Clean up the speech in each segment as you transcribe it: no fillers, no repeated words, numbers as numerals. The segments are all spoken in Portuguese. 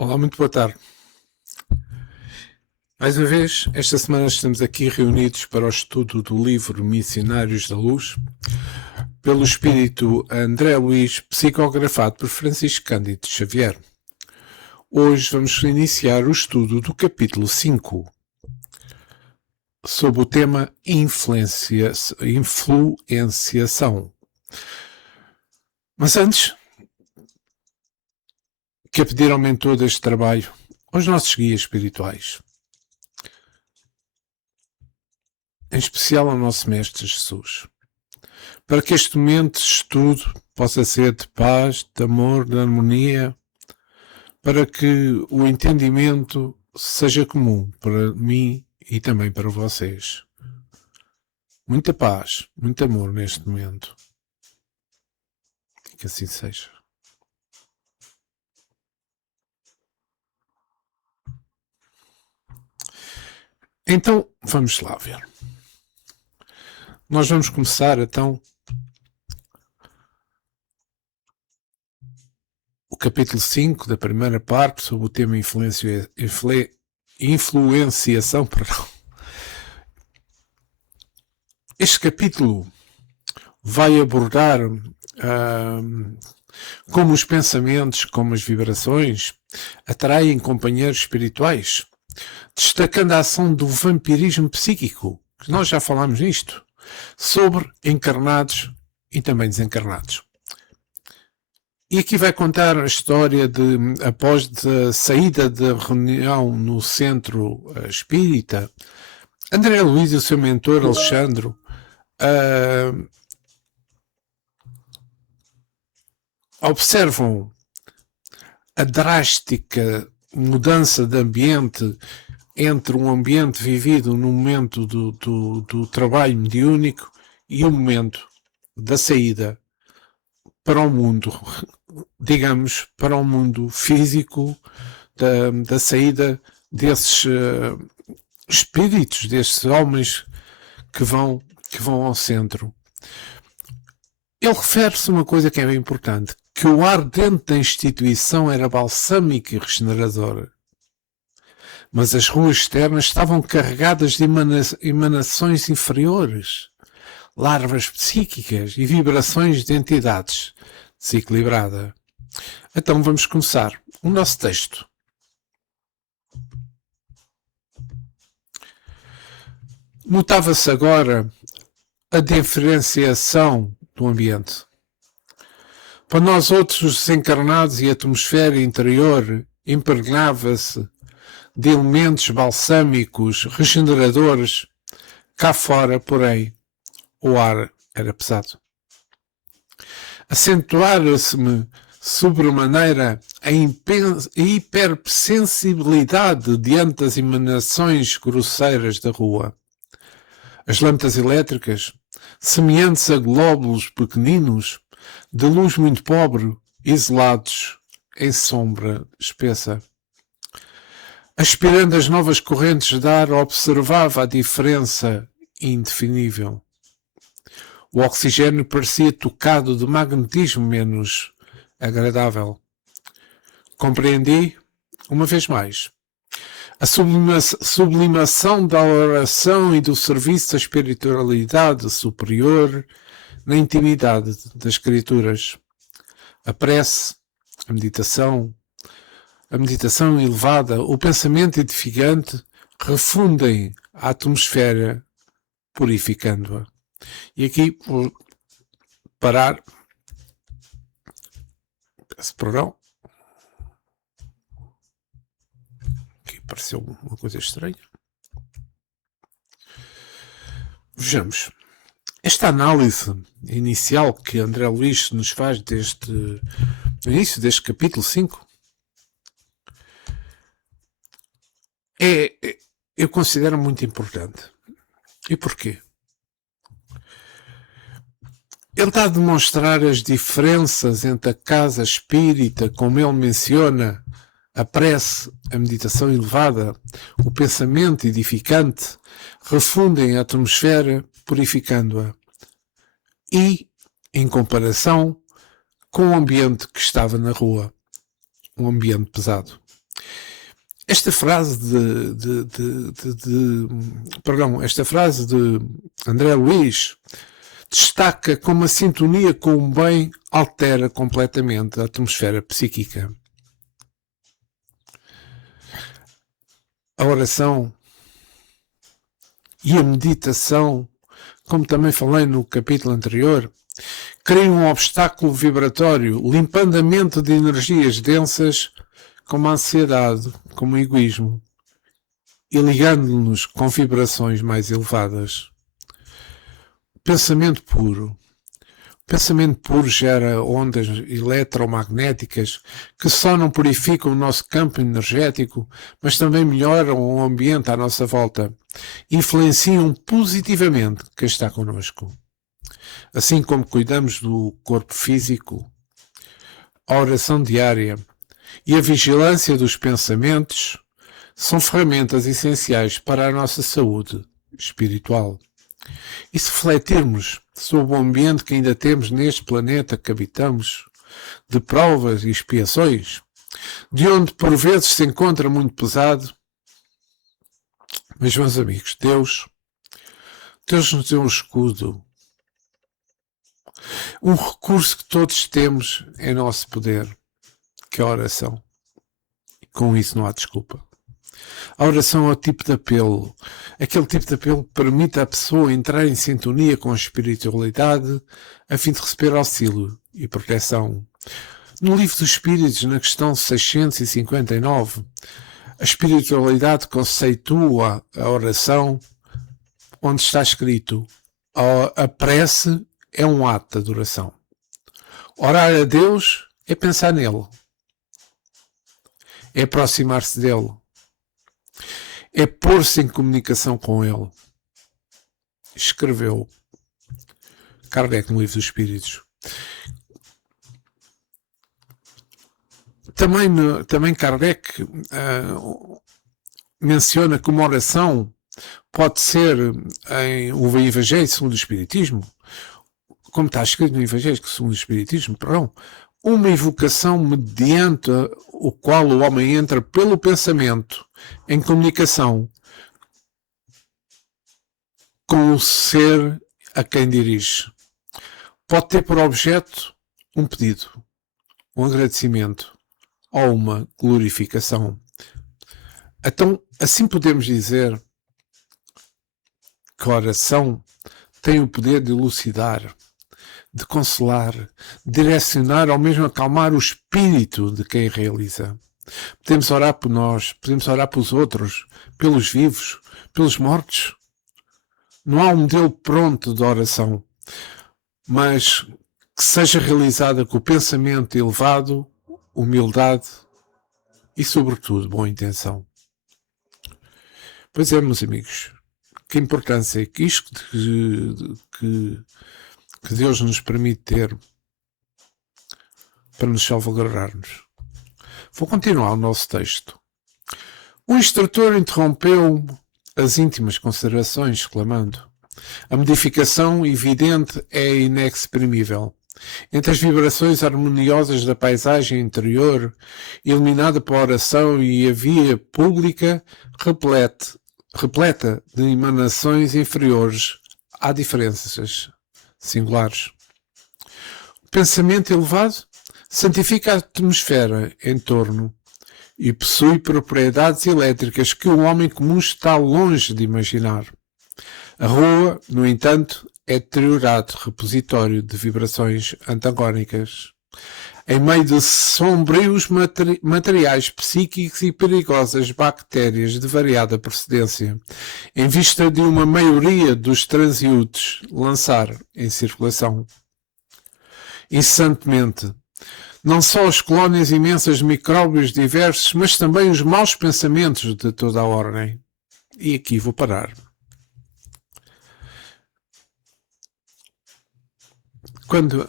Olá, muito boa tarde. Mais uma vez, esta semana estamos aqui reunidos para o estudo do livro Missionários da Luz, pelo espírito André Luís, psicografado por Francisco Cândido Xavier. Hoje vamos iniciar o estudo do capítulo 5, sob o tema influenciação. Mas antes, quero pedir ao mentor deste trabalho, aos nossos guias espirituais, em especial ao nosso Mestre Jesus, para que este momento de estudo possa ser de paz, de amor, de harmonia, para que o entendimento seja comum para mim e também para vocês. Muita paz, muito amor neste momento. Que assim seja. Então, vamos lá ver. Nós vamos começar, então, o capítulo 5 da primeira parte sobre o tema influenciação. Este capítulo vai abordar como os pensamentos, como as vibrações atraem companheiros espirituais, destacando a ação do vampirismo psíquico, que nós já falámos nisto, sobre encarnados e também desencarnados. E aqui vai contar a história após a saída da reunião no centro espírita, André Luís e o seu mentor Alexandre observam a drástica mudança de ambiente entre um ambiente vivido no momento do trabalho mediúnico e o momento da saída para o mundo, digamos, para o mundo físico, da saída desses espíritos, desses homens que vão ao centro. Ele refere-se a uma coisa que é bem importante, que o ar dentro da instituição era balsâmico e regenerador, mas as ruas externas estavam carregadas de emanações inferiores, larvas psíquicas e vibrações de entidades desequilibradas. Então vamos começar o nosso texto. Notava-se agora a diferenciação do ambiente. Para nós outros, os desencarnados e a atmosfera interior impregnava-se de elementos balsâmicos, regeneradores. Cá fora, porém, o ar era pesado. Acentuara-se-me sobremaneira a hipersensibilidade diante das emanações grosseiras da rua. As lâmpadas elétricas, semelhantes a glóbulos pequeninos, de luz muito pobre, isolados em sombra espessa. Aspirando as novas correntes de ar, observava a diferença indefinível. O oxigênio parecia tocado de magnetismo menos agradável. Compreendi, uma vez mais, a sublimação da oração e do serviço da espiritualidade superior na intimidade das Escrituras. A prece, a meditação elevada, o pensamento edificante refundem a atmosfera, purificando-a. E aqui vou parar. Peço perdão. Aqui pareceu uma coisa estranha. Vejamos. Esta análise inicial que André Luís nos faz no início deste capítulo 5 eu considero muito importante. E porquê? Ele está a demonstrar as diferenças entre a casa espírita, como ele menciona, a prece, a meditação elevada, o pensamento edificante, refundem a atmosfera, purificando-a. E, em comparação com o ambiente que estava na rua, um ambiente pesado. Esta frase esta frase de André Luiz destaca como a sintonia com o bem altera completamente a atmosfera psíquica. A oração e a meditação, como também falei no capítulo anterior, criam um obstáculo vibratório, limpando a mente de energias densas como a ansiedade, como o egoísmo, e ligando-nos com vibrações mais elevadas. Pensamento puro. Pensamento puro gera ondas eletromagnéticas que só não purificam o nosso campo energético, mas também melhoram o ambiente à nossa volta, influenciam positivamente quem está connosco. Assim como cuidamos do corpo físico, a oração diária e a vigilância dos pensamentos são ferramentas essenciais para a nossa saúde espiritual. E se refletirmos sobre o ambiente que ainda temos neste planeta que habitamos, de provas e expiações, de onde por vezes se encontra muito pesado, mas meus amigos, Deus nos deu um escudo, um recurso que todos temos em nosso poder, que é a oração. E com isso não há desculpa. A oração é o tipo de apelo, aquele tipo de apelo que permite à pessoa entrar em sintonia com a espiritualidade a fim de receber auxílio e proteção. No Livro dos Espíritos, na questão 659, a espiritualidade conceitua a oração onde está escrito: a prece é um ato de adoração. Orar a Deus é pensar nele, é aproximar-se dele, é pôr-se em comunicação com ele. Escreveu Kardec no Livro dos Espíritos. Também Kardec menciona que uma oração pode ser em o Evangelho segundo o Espiritismo, como está escrito no Evangelho segundo o Espiritismo, uma evocação mediante o qual o homem entra pelo pensamento em comunicação com o ser a quem dirige. Pode ter por objeto um pedido, um agradecimento ou uma glorificação. Então, assim podemos dizer que a oração tem o poder de elucidar, de consolar, direcionar ou mesmo acalmar o espírito de quem realiza. Podemos orar por nós, podemos orar pelos outros, pelos vivos, pelos mortos. Não há um modelo pronto de oração, mas que seja realizada com o pensamento elevado, humildade e, sobretudo, boa intenção. Pois é, meus amigos, que importância é que isto que Deus nos permite ter para nos salvaguardar-nos. Vou continuar o nosso texto. O instrutor interrompeu as íntimas considerações, exclamando: a modificação evidente é inexprimível. Entre as vibrações harmoniosas da paisagem interior, iluminada pela oração, e a via pública repleta de emanações inferiores, há diferenças singulares. O pensamento elevado santifica a atmosfera em torno e possui propriedades elétricas que o homem comum está longe de imaginar. A rua, no entanto, é deteriorado repositório de vibrações antagónicas, em meio de sombrios materiais psíquicos e perigosas bactérias de variada procedência, em vista de uma maioria dos transeúntes lançar em circulação incessantemente não só as colónias imensas de micróbios diversos, mas também os maus pensamentos de toda a ordem. E aqui vou parar. Quando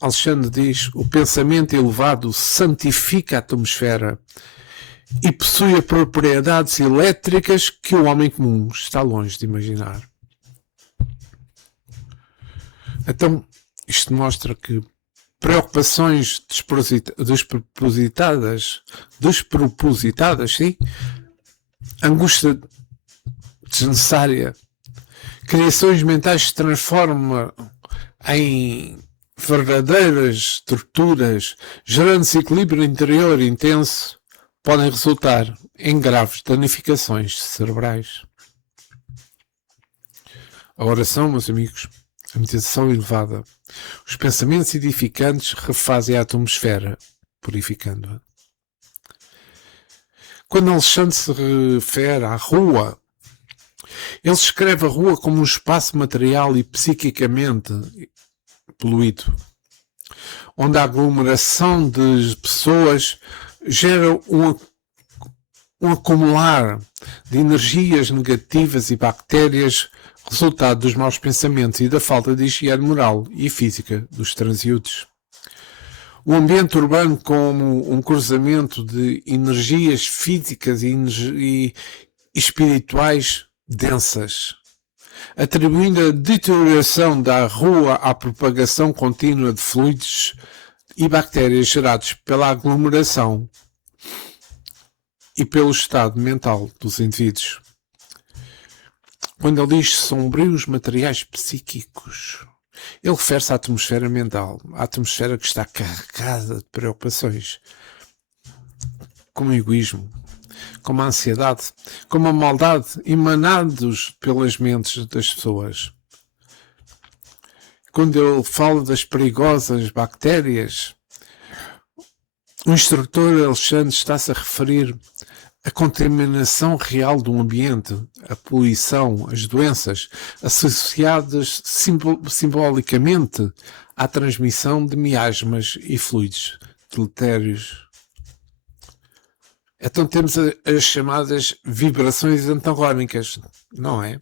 Alexandre diz: o pensamento elevado santifica a atmosfera e possui propriedades elétricas que o homem comum está longe de imaginar. Então, isto mostra que preocupações despropositadas, sim, angústia desnecessária, criações mentais que se transformam em verdadeiras torturas, gerando desequilíbrio interior intenso, podem resultar em graves danificações cerebrais. A oração, meus amigos, a meditação elevada, os pensamentos edificantes refazem a atmosfera, purificando-a. Quando Alexandre se refere à rua, ele escreve a rua como um espaço material e psiquicamente poluído, onde a aglomeração de pessoas gera um acumular de energias negativas e bactérias, resultado dos maus pensamentos e da falta de higiene moral e física dos transeúntes. O ambiente urbano como um cruzamento de energias físicas e espirituais densas, atribuindo a deterioração da rua à propagação contínua de fluidos e bactérias gerados pela aglomeração e pelo estado mental dos indivíduos. Quando ele diz sombrios materiais psíquicos, ele refere-se à atmosfera mental, à atmosfera que está carregada de preocupações, como o egoísmo, como a ansiedade, como a maldade, emanados pelas mentes das pessoas. Quando ele fala das perigosas bactérias, o instrutor Alexandre está-se a referir à contaminação real do ambiente, a poluição, as doenças associadas simbolicamente à transmissão de miasmas e fluidos deletérios. Então temos as chamadas vibrações antagónicas, não é?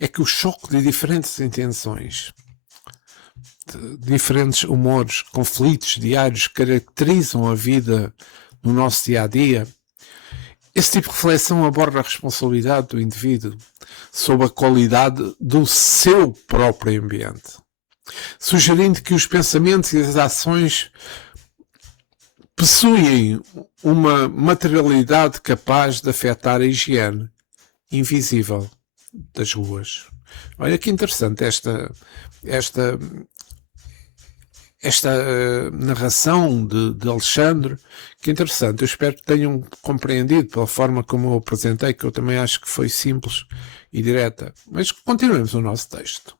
É que o choque de diferentes intenções, de diferentes humores, conflitos diários caracterizam a vida no nosso dia-a-dia. Esse tipo de reflexão aborda a responsabilidade do indivíduo sobre a qualidade do seu próprio ambiente, sugerindo que os pensamentos e as ações possuem uma materialidade capaz de afetar a higiene invisível das ruas. Olha que interessante esta narração de Alexandre, que interessante. Eu espero que tenham compreendido pela forma como eu apresentei, que eu também acho que foi simples e direta. Mas continuemos o nosso texto.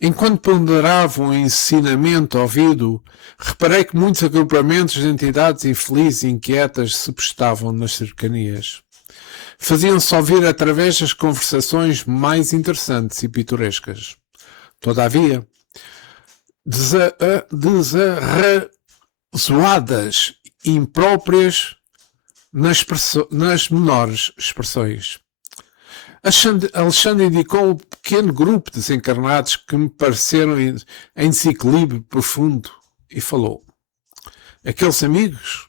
Enquanto ponderava o ensinamento ouvido, reparei que muitos agrupamentos de entidades infelizes e inquietas se postavam nas cercanias. Faziam-se ouvir através das conversações mais interessantes e pitorescas. Todavia, desarrazoadas e impróprias nas menores expressões. Alexandre indicou um pequeno grupo de desencarnados que me pareceram em desequilíbrio profundo e falou. Aqueles amigos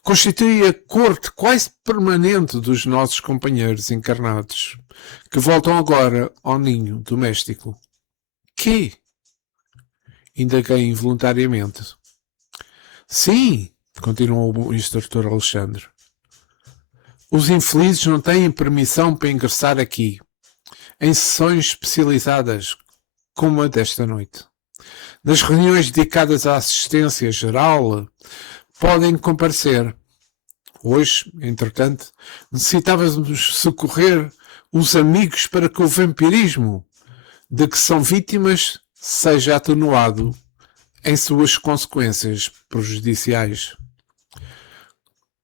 constituem a corte quase permanente dos nossos companheiros encarnados, que voltam agora ao ninho doméstico. Que? Indaguei involuntariamente. Sim, continuou o instrutor Alexandre. Os infelizes não têm permissão para ingressar aqui, em sessões especializadas, como a desta noite. Nas reuniões dedicadas à assistência geral, podem comparecer. Hoje, entretanto, necessitávamos socorrer os amigos para que o vampirismo de que são vítimas seja atenuado em suas consequências prejudiciais.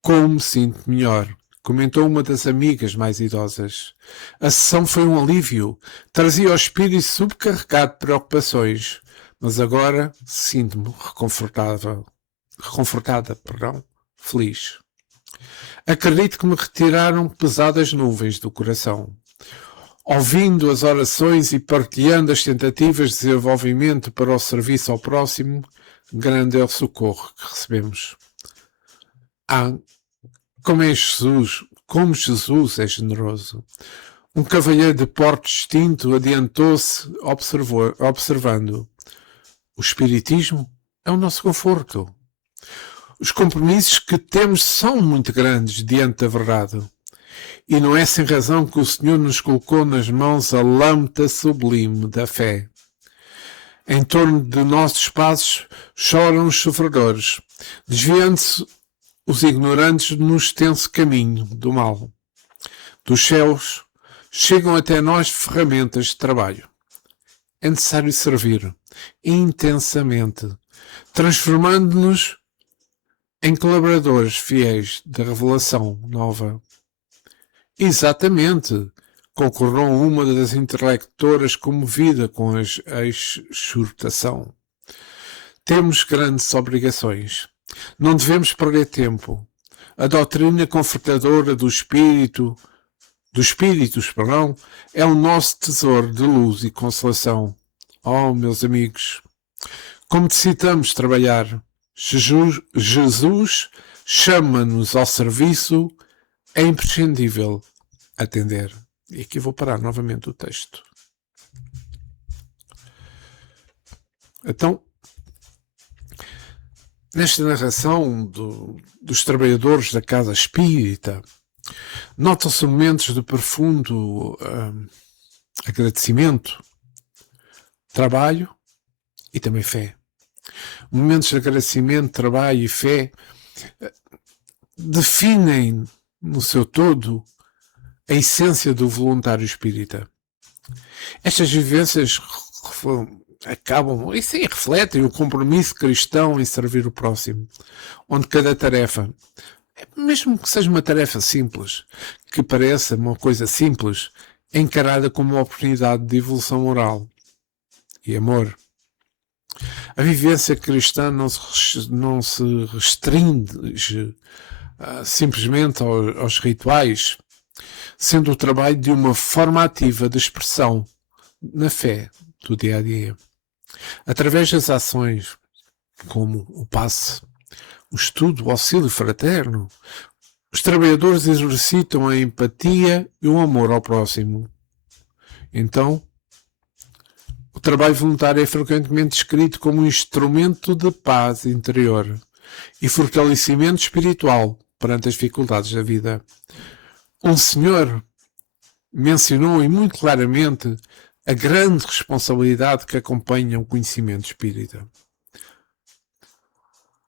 Como me sinto melhor, comentou uma das amigas mais idosas. A sessão foi um alívio, trazia o espírito subcarregado de preocupações, mas agora sinto-me reconfortada, feliz. Acredito que me retiraram pesadas nuvens do coração. Ouvindo as orações e partilhando as tentativas de desenvolvimento para o serviço ao próximo, grande é o socorro que recebemos. Como Jesus é generoso. Um cavalheiro de porte distinto adiantou-se observando. O Espiritismo é o nosso conforto. Os compromissos que temos são muito grandes diante da verdade. E não é sem razão que o Senhor nos colocou nas mãos a lâmpada sublime da fé. Em torno de nossos passos choram os sofredores, desviando-se os ignorantes no extenso caminho do mal. Dos céus chegam até nós ferramentas de trabalho. É necessário servir intensamente, transformando-nos em colaboradores fiéis da revelação nova. Exatamente, concordou uma das interlectoras comovida com a exortação. Temos grandes obrigações. Não devemos perder tempo. A doutrina confortadora dos espíritos, é o nosso tesouro de luz e consolação. Oh, meus amigos, como necessitamos trabalhar. Jesus chama-nos ao serviço, é imprescindível atender. E aqui vou parar novamente o texto. Então, nesta narração dos trabalhadores da casa espírita, notam-se momentos de profundo agradecimento, trabalho e também fé. Momentos de agradecimento, trabalho e fé definem no seu todo a essência do voluntário espírita. Estas vivências acabam e sim refletem o compromisso cristão em servir o próximo, onde cada tarefa, mesmo que seja uma tarefa simples, que pareça uma coisa simples, é encarada como uma oportunidade de evolução moral e amor. A vivência cristã não se restringe simplesmente aos rituais, sendo o trabalho de uma forma ativa de expressão na fé do dia a dia. Através das ações, como o passe, o estudo, o auxílio fraterno, os trabalhadores exercitam a empatia e o amor ao próximo. Então, o trabalho voluntário é frequentemente descrito como um instrumento de paz interior e fortalecimento espiritual perante as dificuldades da vida. Um senhor mencionou e muito claramente a grande responsabilidade que acompanha o conhecimento espírita.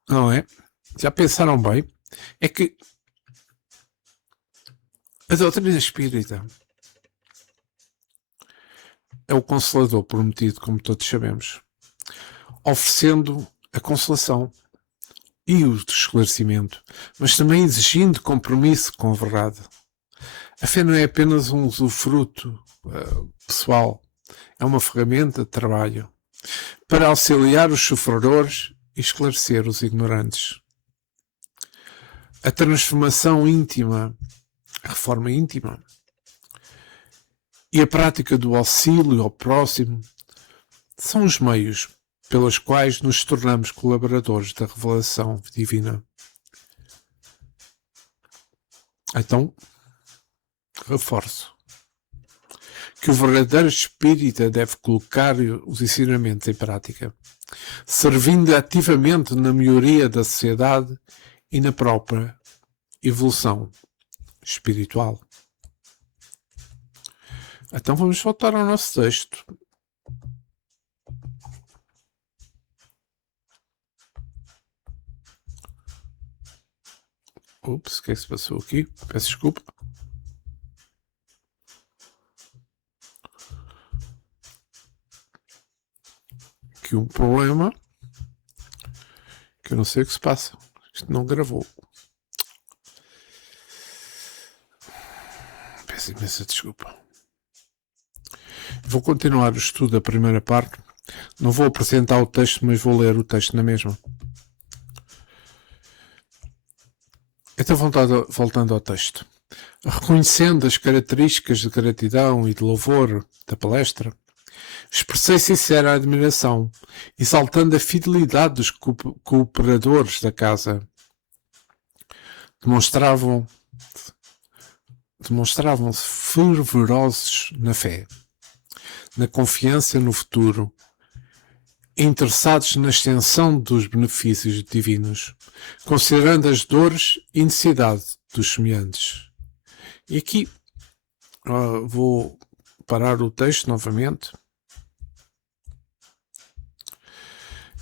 Não é? Já pensaram bem? É que a doutrina espírita é o Consolador prometido, como todos sabemos, oferecendo a consolação e o esclarecimento, mas também exigindo compromisso com a verdade. A fé não é apenas um usufruto pessoal, é uma ferramenta de trabalho para auxiliar os sofredores e esclarecer os ignorantes. A transformação íntima, a reforma íntima e a prática do auxílio ao próximo são os meios pelos quais nos tornamos colaboradores da revelação divina. Então, reforço que o verdadeiro espírita deve colocar os ensinamentos em prática, servindo ativamente na melhoria da sociedade e na própria evolução espiritual. Então vamos voltar ao nosso texto. Ups, o que é que se passou aqui? Peço desculpa. Aqui um problema que eu não sei o que se passa. Isto não gravou. Peço imensa desculpa. Vou continuar o estudo da primeira parte. Não vou apresentar o texto, mas vou ler o texto na mesma. Então, voltando ao texto. Reconhecendo as características de gratidão e de louvor da palestra, expressei sincera admiração, exaltando a fidelidade dos cooperadores da casa. Demonstravam-se fervorosos na fé, na confiança no futuro interessados na extensão dos benefícios divinos, considerando as dores e necessidade dos semelhantes. E aqui vou parar o texto novamente.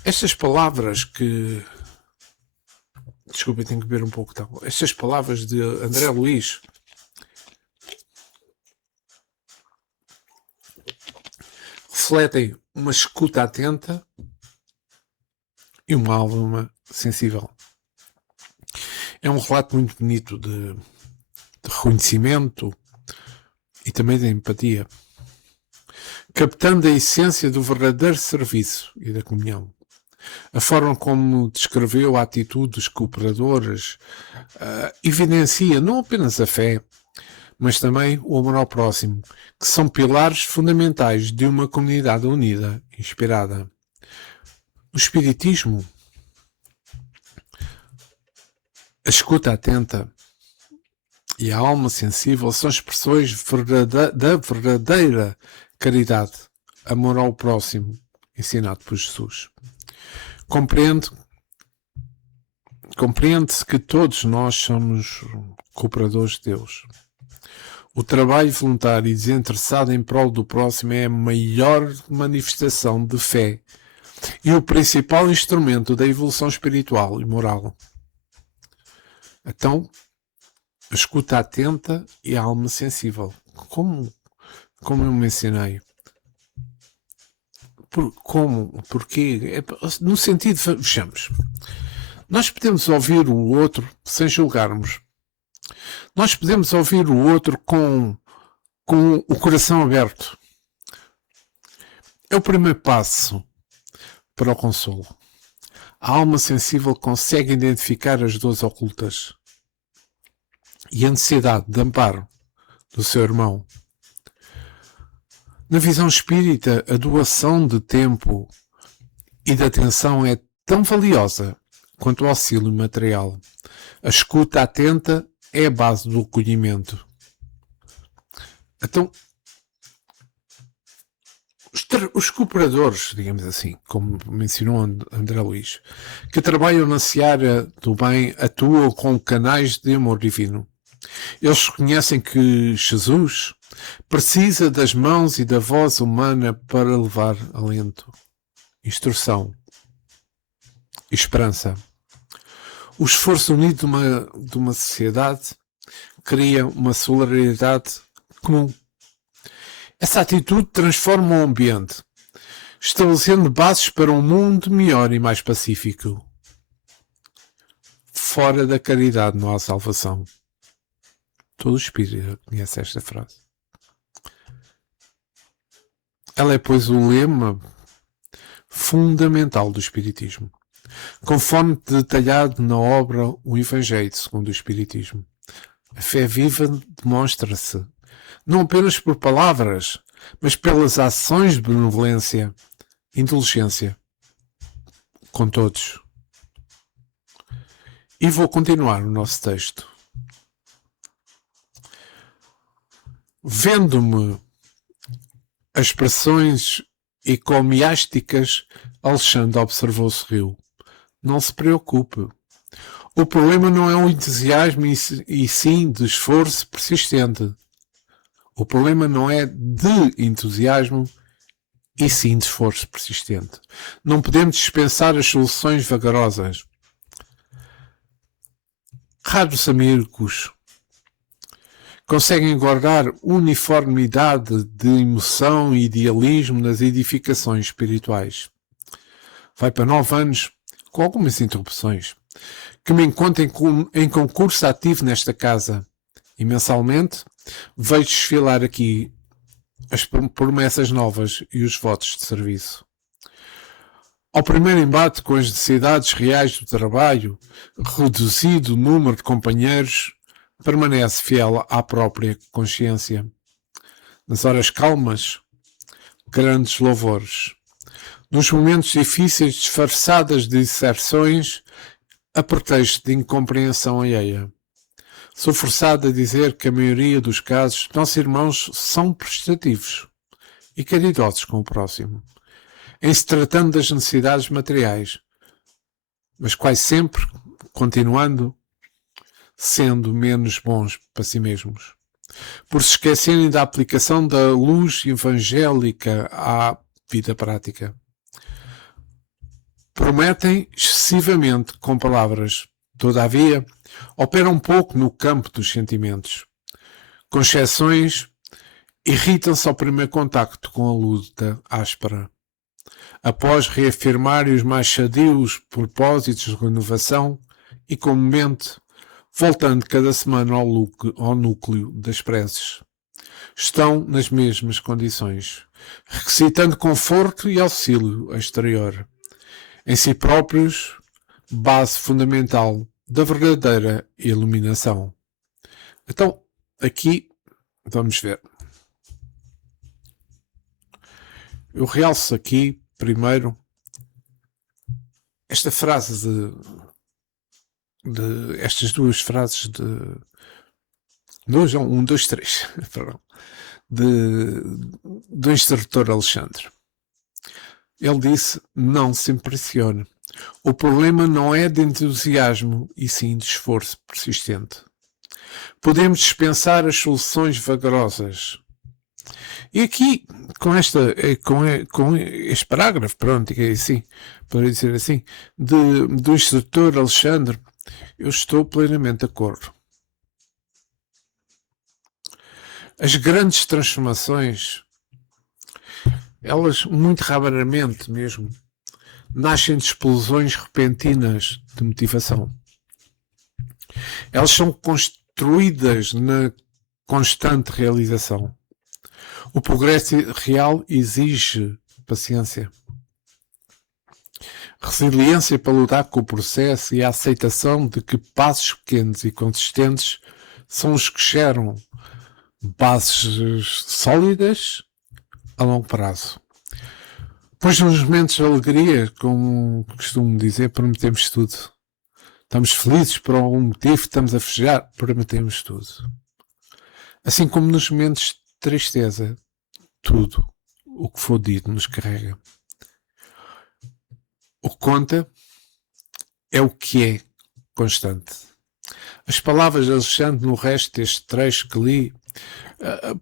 Estas palavras que... Desculpa, tenho que beber um pouco de água. Estas palavras de André Luiz refletem uma escuta atenta e uma alma sensível. É um relato muito bonito de reconhecimento e também de empatia, captando a essência do verdadeiro serviço e da comunhão. A forma como descreveu a atitude dos cooperadores evidencia não apenas a fé, mas também o amor ao próximo, que são pilares fundamentais de uma comunidade unida, inspirada. O Espiritismo, a escuta atenta e a alma sensível são expressões da verdadeira caridade, amor ao próximo, ensinado por Jesus. Compreende-se que todos nós somos cooperadores de Deus. O trabalho voluntário e desinteressado em prol do próximo é a maior manifestação de fé e o principal instrumento da evolução espiritual e moral. Então, a escuta atenta e a alma sensível. Como eu mencionei. Porquê? No sentido, vejamos, nós podemos ouvir o outro sem julgarmos. Nós podemos ouvir o outro com o coração aberto. É o primeiro passo para o consolo. A alma sensível consegue identificar as dores ocultas e a necessidade de amparo do seu irmão. Na visão espírita, a doação de tempo e de atenção é tão valiosa quanto o auxílio material. A escuta atenta é a base do acolhimento. Então, os cooperadores, digamos assim, como mencionou André Luiz, que trabalham na seara do bem, atuam com canais de amor divino. Eles reconhecem que Jesus precisa das mãos e da voz humana para levar alento, instrução e esperança. O esforço unido de uma sociedade cria uma solidariedade comum. Essa atitude transforma o ambiente, estabelecendo bases para um mundo melhor e mais pacífico. Fora da caridade não há salvação. Todo espírito conhece esta frase. Ela é, pois, o lema fundamental do Espiritismo, conforme detalhado na obra O Evangelho segundo o Espiritismo. A fé viva demonstra-se não apenas por palavras, mas pelas ações de benevolência e indulgência com todos. E vou continuar o nosso texto. Vendo-me as expressões ecomiásticas, Alexandre observou sorriu. Não se preocupe. O problema não é o entusiasmo e sim de esforço persistente. O problema não é de entusiasmo e sim de esforço persistente. Não podemos dispensar as soluções vagarosas. Raros amigos conseguem guardar uniformidade de emoção e idealismo nas edificações espirituais. Vai para 9 anos, com algumas interrupções, que me encontro em concurso ativo nesta casa, e mensalmente vejo desfilar aqui as promessas novas e os votos de serviço. Ao primeiro embate com as necessidades reais do trabalho, reduzido o número de companheiros, permanece fiel à própria consciência. Nas horas calmas, grandes louvores. Nos momentos difíceis, disfarçadas de disserções, a pretexto de incompreensão alheia. Sou forçado a dizer que a maioria dos casos, nossos irmãos são prestativos e caridosos com o próximo. em se tratando das necessidades materiais, mas quase sempre continuando sendo menos bons para si mesmos, por se esquecerem da aplicação da luz evangélica à vida prática. Prometem excessivamente com palavras, todavia, operam pouco no campo dos sentimentos. Com exceções, irritam-se ao primeiro contacto com a luta áspera. Após reafirmarem os mais sadios propósitos de renovação e, comumente, voltando cada semana ao núcleo das preces. Estão nas mesmas condições, requisitando conforto e auxílio exterior. Em si próprios, base fundamental da verdadeira iluminação. Então, aqui, vamos ver. Eu realço aqui, primeiro, esta frase estas duas frases do instrutor Alexandre. Ele disse: não se impressione. O problema não é de entusiasmo, e sim de esforço persistente. Podemos dispensar as soluções vagarosas. E aqui, com este parágrafo, pronto, é assim, para dizer assim, do instrutor Alexandre, eu estou plenamente de acordo. As grandes transformações, elas muito raramente mesmo, nascem de explosões repentinas de motivação. Elas são construídas na constante realização. O progresso real exige paciência, resiliência para lutar com o processo e a aceitação de que passos pequenos e consistentes são os que geram bases sólidas a longo prazo. Pois nos momentos de alegria, como costumo dizer, prometemos tudo. Estamos felizes por algum motivo, estamos a festejar, prometemos tudo. Assim como nos momentos de tristeza, tudo o que for dito nos carrega. O que conta é o que é constante. As palavras de Alexandre no resto deste trecho que li,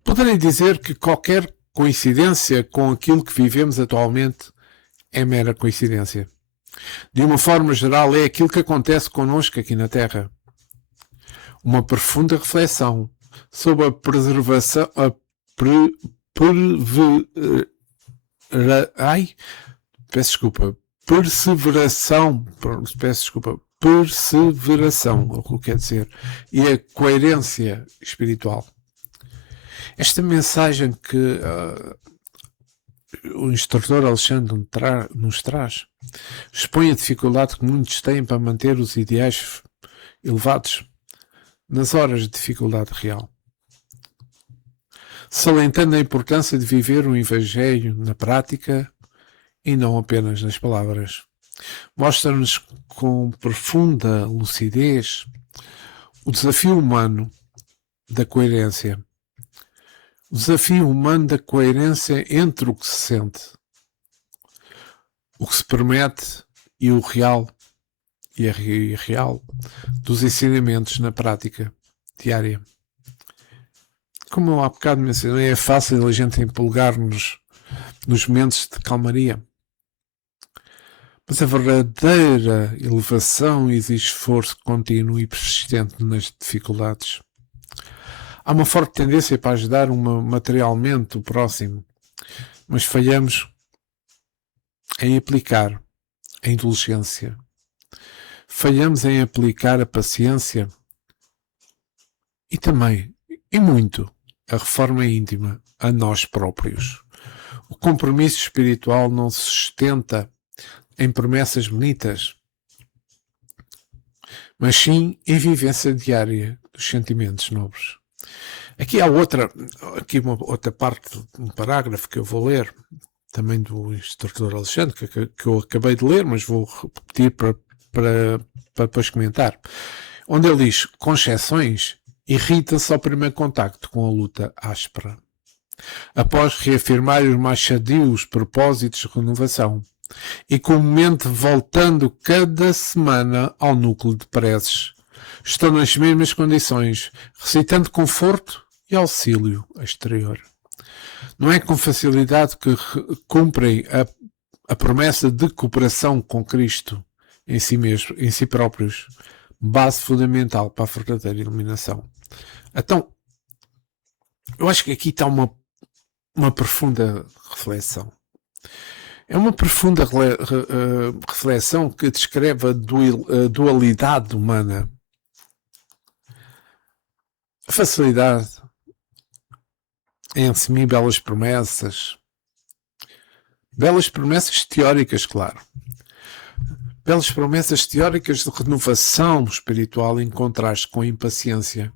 poderei dizer que qualquer coincidência com aquilo que vivemos atualmente é mera coincidência. De uma forma geral, é aquilo que acontece connosco aqui na Terra. Uma profunda reflexão sobre a preservação, perseveração, o que quer dizer, e a coerência espiritual. Esta mensagem que o instrutor Alexandre nos traz expõe a dificuldade que muitos têm para manter os ideais elevados nas horas de dificuldade real, salientando a importância de viver o Evangelho na prática e não apenas nas palavras. Mostra-nos com profunda lucidez o desafio humano da coerência. O desafio humano da coerência entre o que se sente, o que se promete e o real e a real dos ensinamentos na prática diária. Como eu há bocado mencionei, é fácil a gente empolgar-nos nos momentos de calmaria. Mas a verdadeira elevação exige esforço contínuo e persistente nas dificuldades. Há uma forte tendência para ajudar materialmente o próximo, mas falhamos em aplicar a indulgência. Falhamos em aplicar a paciência e também, e muito, a reforma íntima a nós próprios. O compromisso espiritual não se sustenta em promessas bonitas, mas sim em vivência diária dos sentimentos nobres. Aqui há uma outra parte, um parágrafo que eu vou ler, também do instrutor Alexandre, que eu acabei de ler, mas vou repetir para depois comentar, onde ele diz: com exceções, irrita-se ao primeiro contacto com a luta áspera. após reafirmar os mais sadios propósitos de renovação, e comumente voltando cada semana ao núcleo de preces. Estão nas mesmas condições, recitando conforto e auxílio exterior. Não é com facilidade que cumprem a promessa de cooperação com Cristo em si mesmo, em si próprios, base fundamental para a verdadeira iluminação. Então, eu acho que aqui está uma profunda reflexão. É uma profunda reflexão que descreve a dualidade humana. A facilidade em assumir belas promessas teóricas, claro. Belas promessas teóricas de renovação espiritual em contraste com a impaciência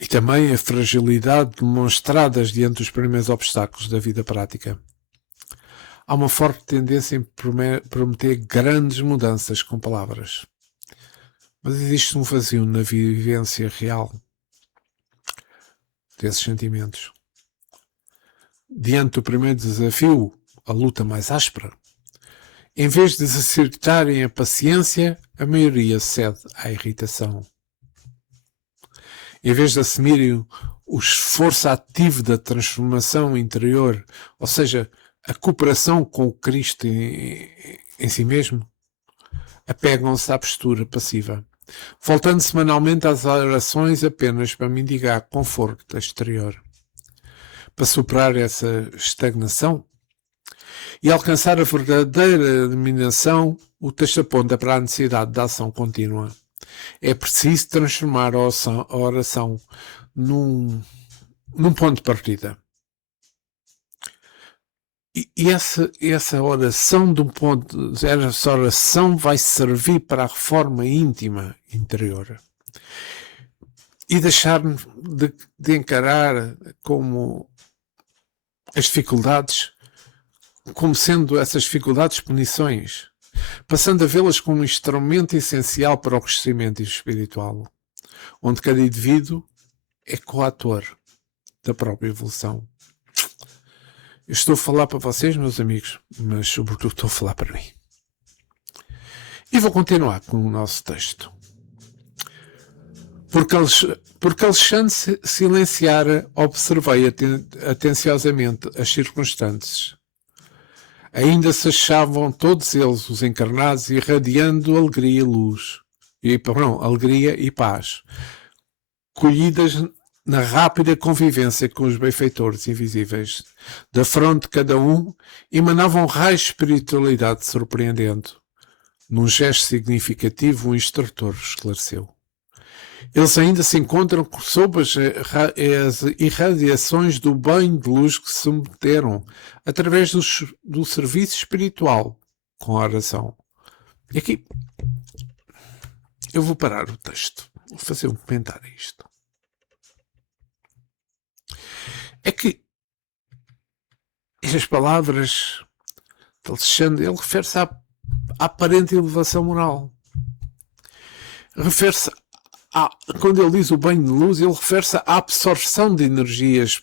e também a fragilidade demonstradas diante dos primeiros obstáculos da vida prática. Há uma forte tendência em prometer grandes mudanças com palavras. Mas existe um vazio na vivência real desses sentimentos. Diante do primeiro desafio, a luta mais áspera, em vez de exercitarem a paciência, a maioria cede à irritação. Em vez de assumirem o esforço ativo da transformação interior, ou seja, a cooperação com o Cristo em si mesmo, apegam-se à postura passiva, voltando semanalmente às orações apenas para mendigar conforto exterior. Para superar essa estagnação e alcançar a verdadeira iluminação, o texto aponta para a necessidade de ação contínua. É preciso transformar a oração num ponto de partida. E essa oração essa oração vai servir para a reforma íntima interior. E deixar-nos de encarar como as dificuldades, como sendo essas dificuldades punições, passando a vê-las como um instrumento essencial para o crescimento espiritual, onde cada indivíduo é coautor da própria evolução. Eu estou a falar para vocês, meus amigos, mas sobretudo estou a falar para mim. E vou continuar com o nosso texto. Porque Alexandre silenciara, observei atenciosamente as circunstâncias. Ainda se achavam todos eles, os encarnados, irradiando alegria e paz, colhidas na rápida convivência com os benfeitores invisíveis. Da fronte de cada um emanava um raio de espiritualidade surpreendente. Num gesto significativo, o instrutor esclareceu. Eles ainda se encontram sob as irradiações do banho de luz que se meteram através do serviço espiritual com a oração. E aqui eu vou parar o texto, vou fazer um comentário a isto. É que estas palavras de Alexandre, ele refere-se à aparente elevação moral. Refere-se quando ele diz o banho de luz, ele refere-se à absorção de energias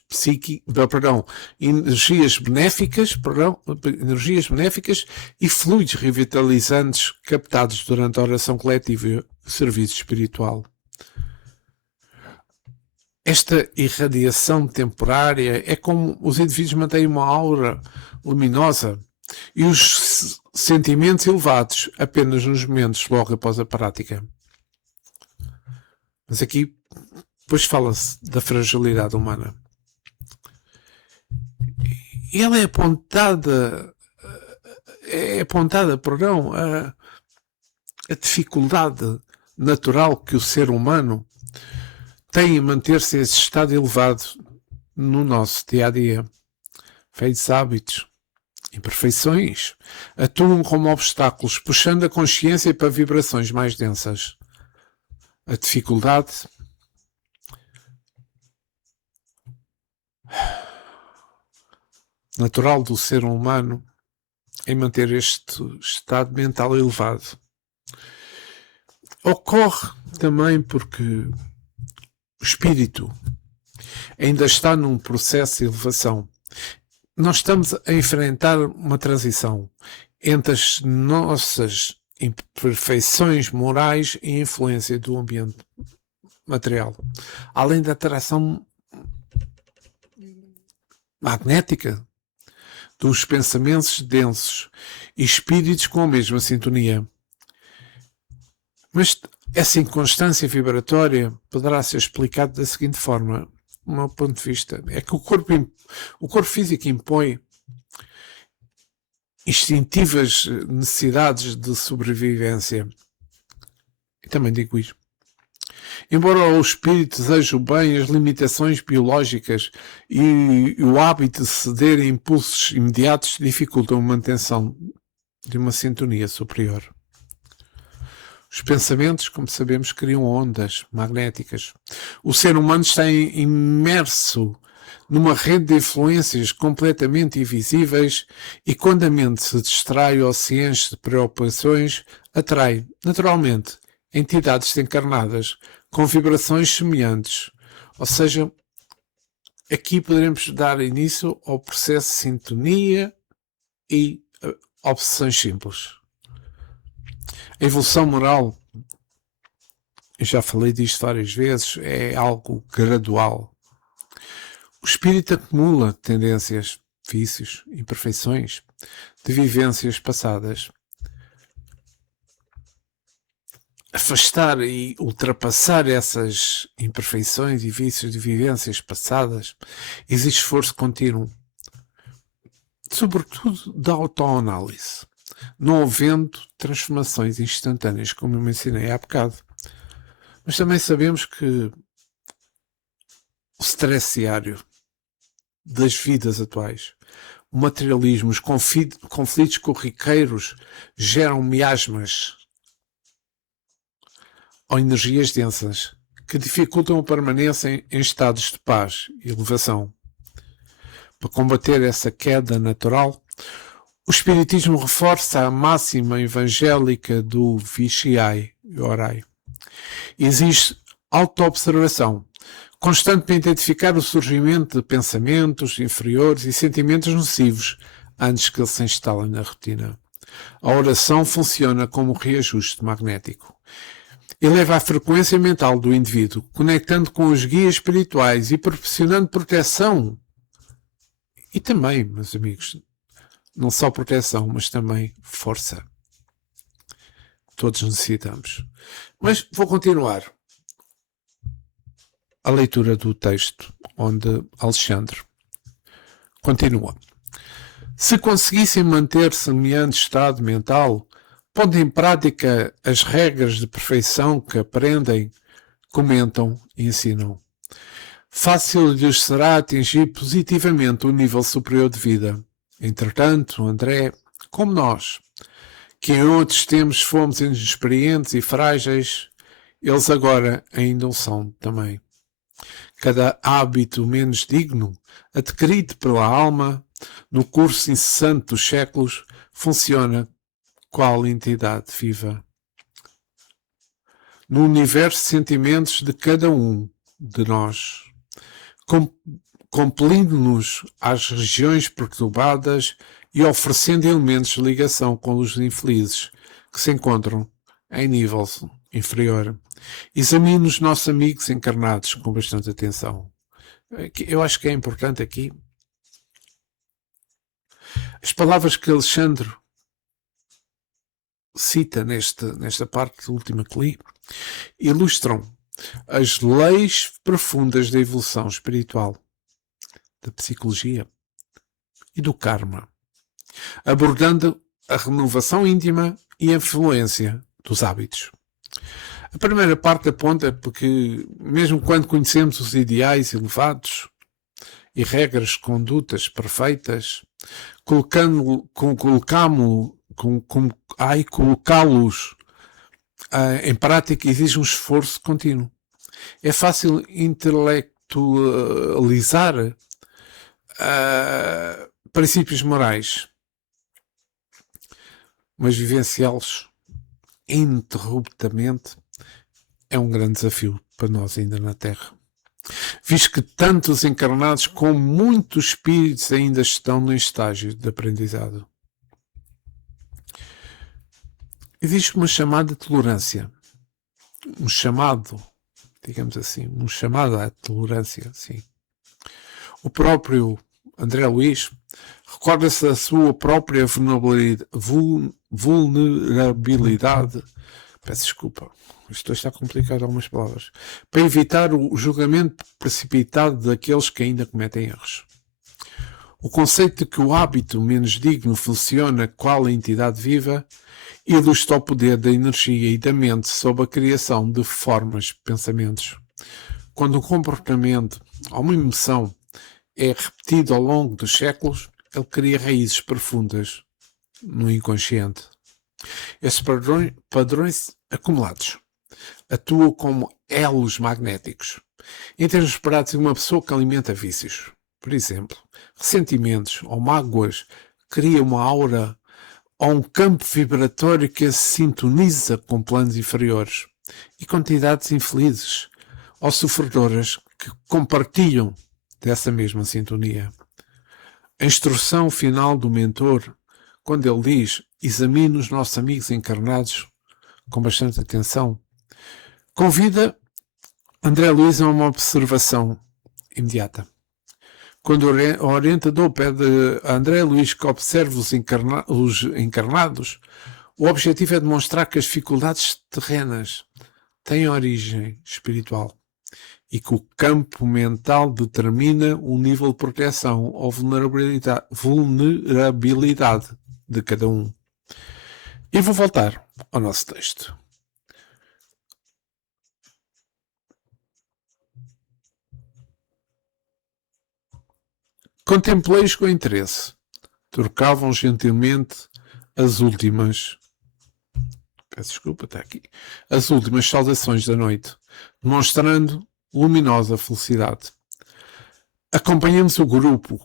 energias benéficas e fluidos revitalizantes captados durante a oração coletiva e o serviço espiritual. Esta irradiação temporária é como os indivíduos mantêm uma aura luminosa e os sentimentos elevados apenas nos momentos logo após a prática. Mas aqui depois fala-se da fragilidade humana. E ela é apontada a dificuldade natural que o ser humano tem em manter-se em esse estado elevado no nosso dia-a-dia. Feitos hábitos, imperfeições, atuam como obstáculos, puxando a consciência para vibrações mais densas. A dificuldade natural do ser humano em manter este estado mental elevado ocorre também porque o espírito ainda está num processo de elevação. Nós estamos a enfrentar uma transição entre as nossas imperfeições morais e a influência do ambiente material, além da atração magnética dos pensamentos densos e espíritos com a mesma sintonia. Mas essa inconstância vibratória poderá ser explicada da seguinte forma, do meu ponto de vista, é que o corpo físico impõe instintivas necessidades de sobrevivência. E também digo isto. Embora o espírito deseje o bem, as limitações biológicas e o hábito de ceder a impulsos imediatos dificultam a manutenção de uma sintonia superior. Os pensamentos, como sabemos, criam ondas magnéticas. O ser humano está imerso numa rede de influências completamente invisíveis e quando a mente se distrai ou se enche de preocupações, atrai, naturalmente, entidades encarnadas com vibrações semelhantes. Ou seja, aqui poderemos dar início ao processo de sintonia e obsessões simples. A evolução moral, eu já falei disto várias vezes, é algo gradual. O espírito acumula tendências, vícios, imperfeições de vivências passadas. Afastar e ultrapassar essas imperfeições e vícios de vivências passadas exige esforço contínuo, sobretudo da autoanálise, não havendo transformações instantâneas, como eu mencionei há bocado. Mas também sabemos que o stress diário das vidas atuais, o materialismo, os conflitos corriqueiros geram miasmas ou energias densas que dificultam a permanência em estados de paz e elevação. Para combater essa queda natural, o Espiritismo reforça a máxima evangélica do Vigiai e Orai. Existe autoobservação, constante para identificar o surgimento de pensamentos inferiores e sentimentos nocivos antes que eles se instalem na rotina. A oração funciona como reajuste magnético. Eleva a frequência mental do indivíduo, conectando com os guias espirituais e proporcionando proteção. E também, meus amigos, não só proteção, mas também força. Todos necessitamos. Mas vou continuar a leitura do texto, onde Alexandre continua. Se conseguissem manter semelhante estado mental, pondo em prática as regras de perfeição que aprendem, comentam e ensinam, fácil lhes será atingir positivamente um nível superior de vida. Entretanto, André, como nós, que em outros tempos fomos inexperientes e frágeis, eles agora ainda o são também. Cada hábito menos digno, adquirido pela alma, no curso incessante dos séculos, funciona qual entidade viva. No universo de sentimentos de cada um de nós, compelindo-nos às regiões perturbadas e oferecendo elementos de ligação com os infelizes que se encontram em nível inferior. Examine os nossos amigos encarnados com bastante atenção. Eu acho que é importante aqui as palavras que Alexandre cita nesta parte última que li, ilustram as leis profundas da evolução espiritual, da psicologia e do karma, abordando a renovação íntima e a influência dos hábitos. A primeira parte aponta porque, mesmo quando conhecemos os ideais elevados e regras de condutas perfeitas, colocá-los em prática exige um esforço contínuo. É fácil intelectualizar princípios morais, mas vivenciá-los ininterruptamente é um grande desafio para nós ainda na Terra. visto que tanto os encarnados como muitos espíritos ainda estão no estágio de aprendizado. Existe uma chamada tolerância, um chamado, digamos assim, um chamado à tolerância, sim. O próprio André Luiz recorda-se da sua própria vulnerabilidade, peço desculpa, isto está complicado algumas palavras, para evitar o julgamento precipitado daqueles que ainda cometem erros. O conceito de que o hábito menos digno funciona qual a entidade viva ilustra o poder da energia e da mente sob a criação de formas de pensamentos. Quando um comportamento ou uma emoção é repetido ao longo dos séculos, ele cria raízes profundas no inconsciente. Estes padrões acumulados atuam como elos magnéticos. Em termos práticos, uma pessoa que alimenta vícios, por exemplo, ressentimentos ou mágoas, cria uma aura ou um campo vibratório que se sintoniza com planos inferiores e com entidades infelizes ou sofredoras que compartilham dessa mesma sintonia. A instrução final do mentor, quando ele diz: examine os nossos amigos encarnados com bastante atenção, convida André Luiz a uma observação imediata. Quando o orientador pede a André Luiz que observe os encarnados, o objetivo é demonstrar que as dificuldades terrenas têm origem espiritual e que o campo mental determina o nível de proteção ou vulnerabilidade de cada um. E vou voltar ao nosso texto. Contemplei-os com interesse. Trocavam gentilmente as últimas saudações da noite, demonstrando luminosa felicidade. Acompanhamos o grupo,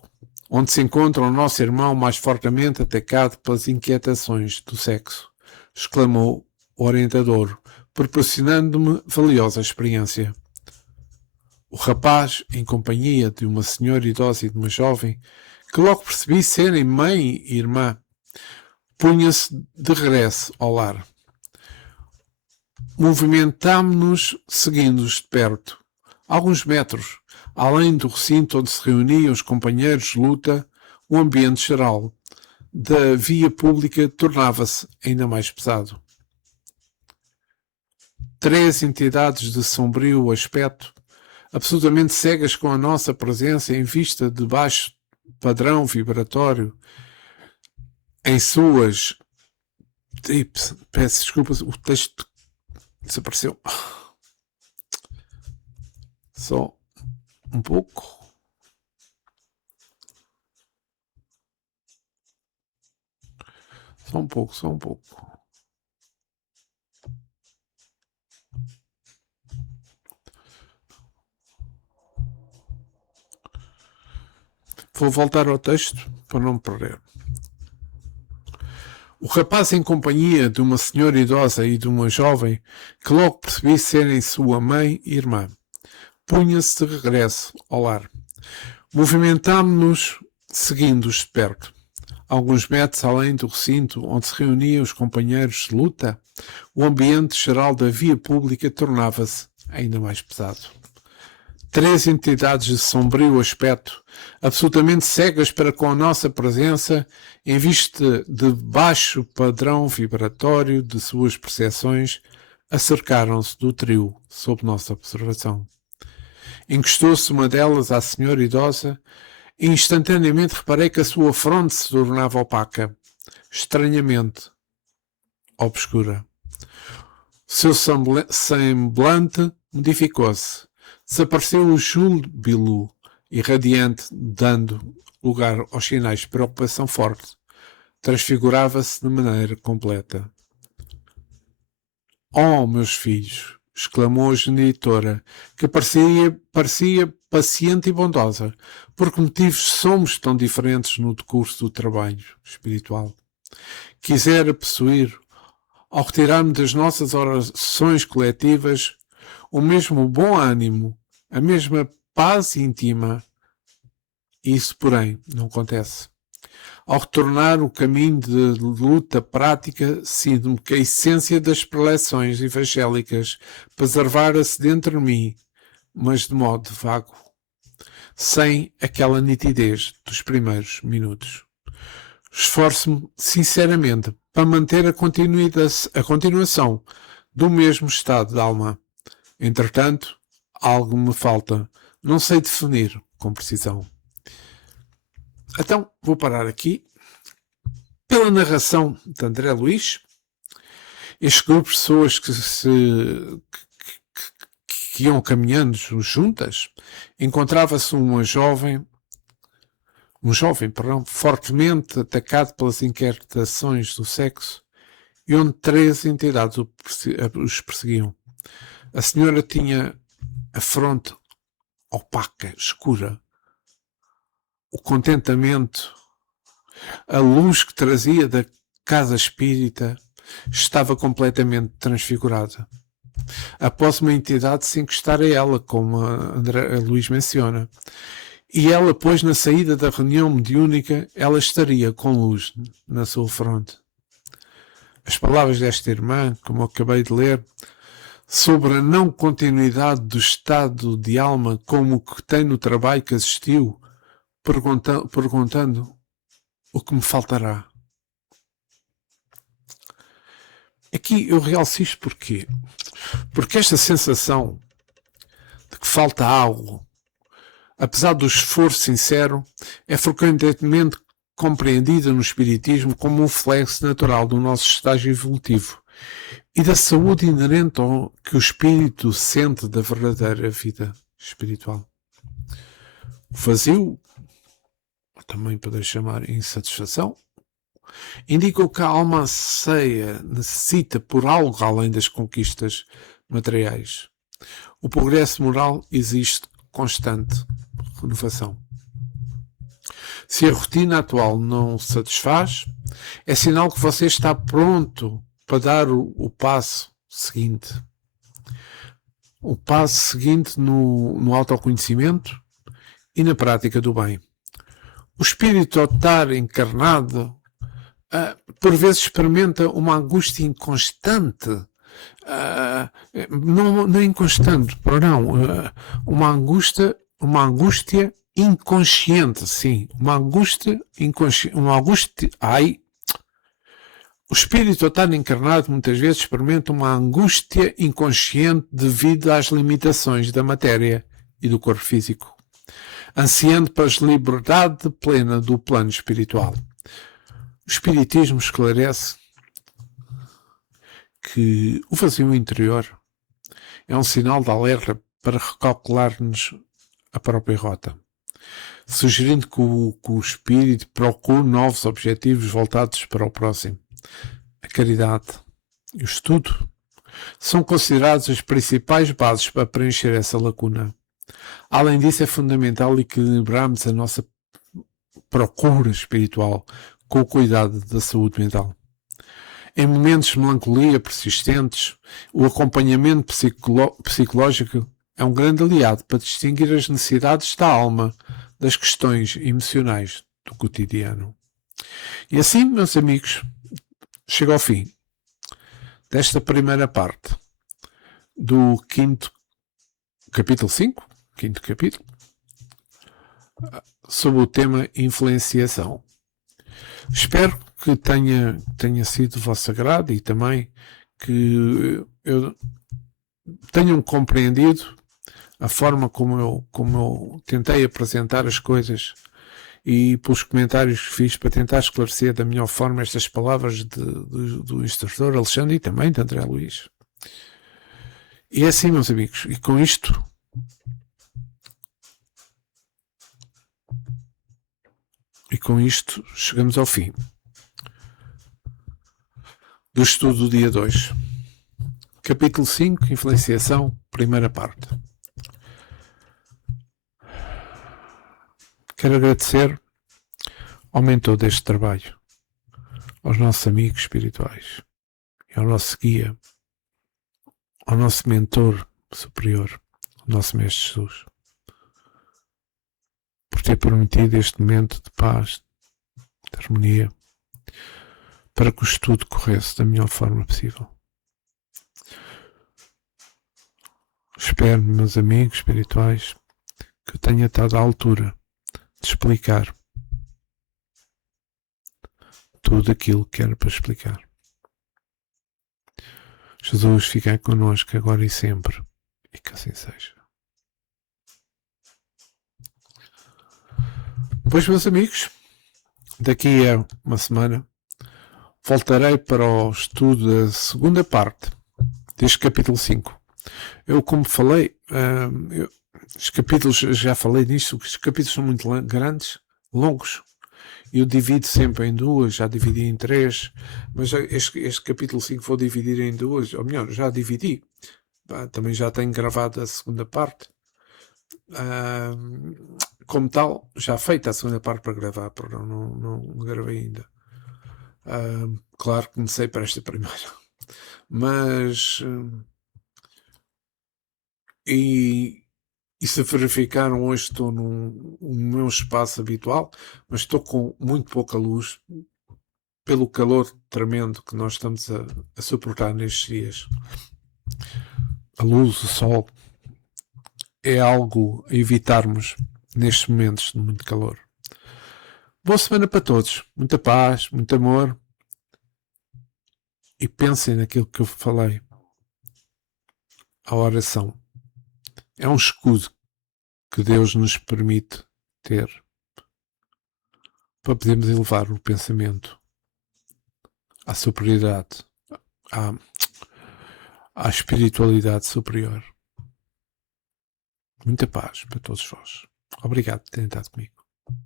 onde se encontra o nosso irmão mais fortemente atacado pelas inquietações do sexo, exclamou o orientador, proporcionando-me valiosa experiência. O rapaz, em companhia de uma senhora idosa e de uma jovem, que logo percebi serem mãe e irmã, punha-se de regresso ao lar. Movimentámo-nos seguindo-os de perto. Alguns metros, além do recinto onde se reuniam os companheiros de luta, o ambiente geral da via pública tornava-se ainda mais pesado. 3 entidades de sombrio aspecto, absolutamente cegas com a nossa presença em vista de baixo padrão vibratório, em suas... Peço desculpa, o texto desapareceu. Só um pouco. Só um pouco. Vou voltar ao texto para não me perder. O rapaz, em companhia de uma senhora idosa e de uma jovem, que logo percebi serem sua mãe e irmã, punha-se de regresso ao lar. Movimentámo-nos seguindo-os de perto. Alguns metros além do recinto onde se reuniam os companheiros de luta, o ambiente geral da via pública tornava-se ainda mais pesado. 3 entidades de sombrio aspecto, absolutamente cegas para com a nossa presença, em vista de baixo padrão vibratório de suas percepções, acercaram-se do trio sob nossa observação. Encostou-se uma delas à senhora idosa e instantaneamente reparei que a sua fronte se tornava opaca, estranhamente obscura. Seu semblante modificou-se. Desapareceu o júbilo irradiante, dando lugar aos sinais de preocupação forte. Transfigurava-se de maneira completa. Oh, meus filhos! Exclamou a genitora, que parecia paciente e bondosa. Por que motivos somos tão diferentes no decurso do trabalho espiritual? Quisera possuir, ao retirarmos das nossas orações coletivas, o mesmo bom ânimo a mesma paz íntima. Isso, porém, não acontece. Ao retornar o caminho de luta prática, sinto-me que a essência das preleções evangélicas preservara-se dentro de mim, mas de modo vago, sem aquela nitidez dos primeiros minutos. Esforço-me sinceramente para manter a continuação do mesmo estado de alma. Entretanto, algo me falta. Não sei definir com precisão. Então, vou parar aqui. Pela narração de André Luiz, este grupo de pessoas que iam caminhando juntas, encontrava-se um jovem, fortemente atacado pelas inquietações do sexo e onde 3 entidades os perseguiam. A senhora tinha a fronte opaca, escura, o contentamento, a luz que trazia da casa espírita estava completamente transfigurada. Após uma entidade se encostar a ela, como a André Luiz menciona, e ela, pois, na saída da reunião mediúnica, ela estaria com luz na sua fronte. As palavras desta irmã, como eu acabei de ler, sobre a não continuidade do estado de alma como que tem no trabalho que assistiu, perguntando o que me faltará. Aqui eu realço isto porquê? Porque esta sensação de que falta algo, apesar do esforço sincero, é frequentemente compreendida no Espiritismo como um reflexo natural do nosso estágio evolutivo e da saúde inerente ao que o espírito sente da verdadeira vida espiritual. O vazio, também podemos chamar insatisfação, indica que a alma anseia, necessita por algo além das conquistas materiais. O progresso moral existe constante renovação. Se a rotina atual não satisfaz, é sinal que você está pronto para dar o passo seguinte. O passo seguinte no autoconhecimento e na prática do bem. O espírito, ao estar encarnado, por vezes experimenta uma angústia inconstante. Não é inconstante, perdão. Uma angústia inconsciente, sim. Uma angústia inconsciente. O espírito, ao estar encarnado, muitas vezes experimenta uma angústia inconsciente devido às limitações da matéria e do corpo físico, ansiando para a liberdade plena do plano espiritual. O Espiritismo esclarece que o vazio interior é um sinal de alerta para recalcular-nos a própria rota, sugerindo que o espírito procure novos objetivos voltados para o próximo. A caridade e o estudo são considerados as principais bases para preencher essa lacuna. Além disso, é fundamental equilibrarmos a nossa procura espiritual com o cuidado da saúde mental. Em momentos de melancolia persistentes, o acompanhamento psicológico é um grande aliado para distinguir as necessidades da alma das questões emocionais do cotidiano. E assim, meus amigos, chega ao fim desta primeira parte do capítulo 5, quinto capítulo, sobre o tema influenciação. Espero que tenha sido do vosso agrado e também que tenham compreendido a forma como eu tentei apresentar as coisas e pelos comentários que fiz para tentar esclarecer da melhor forma estas palavras do instrutor Alexandre e também de André Luiz. E é assim, meus amigos, e com isto chegamos ao fim do estudo do dia 2. Capítulo 5, Influenciação, primeira parte. Quero agradecer ao mentor deste trabalho, aos nossos amigos espirituais, ao nosso guia, ao nosso mentor superior, nosso Mestre Jesus, por ter prometido este momento de paz, de harmonia, para que o estudo corresse da melhor forma possível. Espero, meus amigos espirituais, que eu tenha estado à altura de explicar tudo aquilo que era para explicar. Jesus fica connosco agora e sempre, e que assim seja. Pois, meus amigos, daqui a uma semana voltarei para o estudo da segunda parte deste capítulo 5. Eu, como falei, os capítulos, já falei nisto, os capítulos são muito grandes, longos. Eu divido sempre em duas, já dividi em 3, mas este capítulo 5 vou dividir em 2, ou melhor, já dividi. Também já tenho gravado a segunda parte. Como tal, já feita a segunda parte para gravar, porque não gravei ainda. Claro que comecei para esta primeira. Mas... E se verificaram, hoje estou no meu espaço habitual, mas estou com muito pouca luz, pelo calor tremendo que nós estamos a suportar nestes dias. A luz, o sol, é algo a evitarmos nestes momentos de muito calor. Boa semana para todos. Muita paz, muito amor. E pensem naquilo que eu falei. A oração é um escudo que Deus nos permite ter para podermos elevar o pensamento à superioridade, à espiritualidade superior. Muita paz para todos vós. Obrigado por terem estado comigo.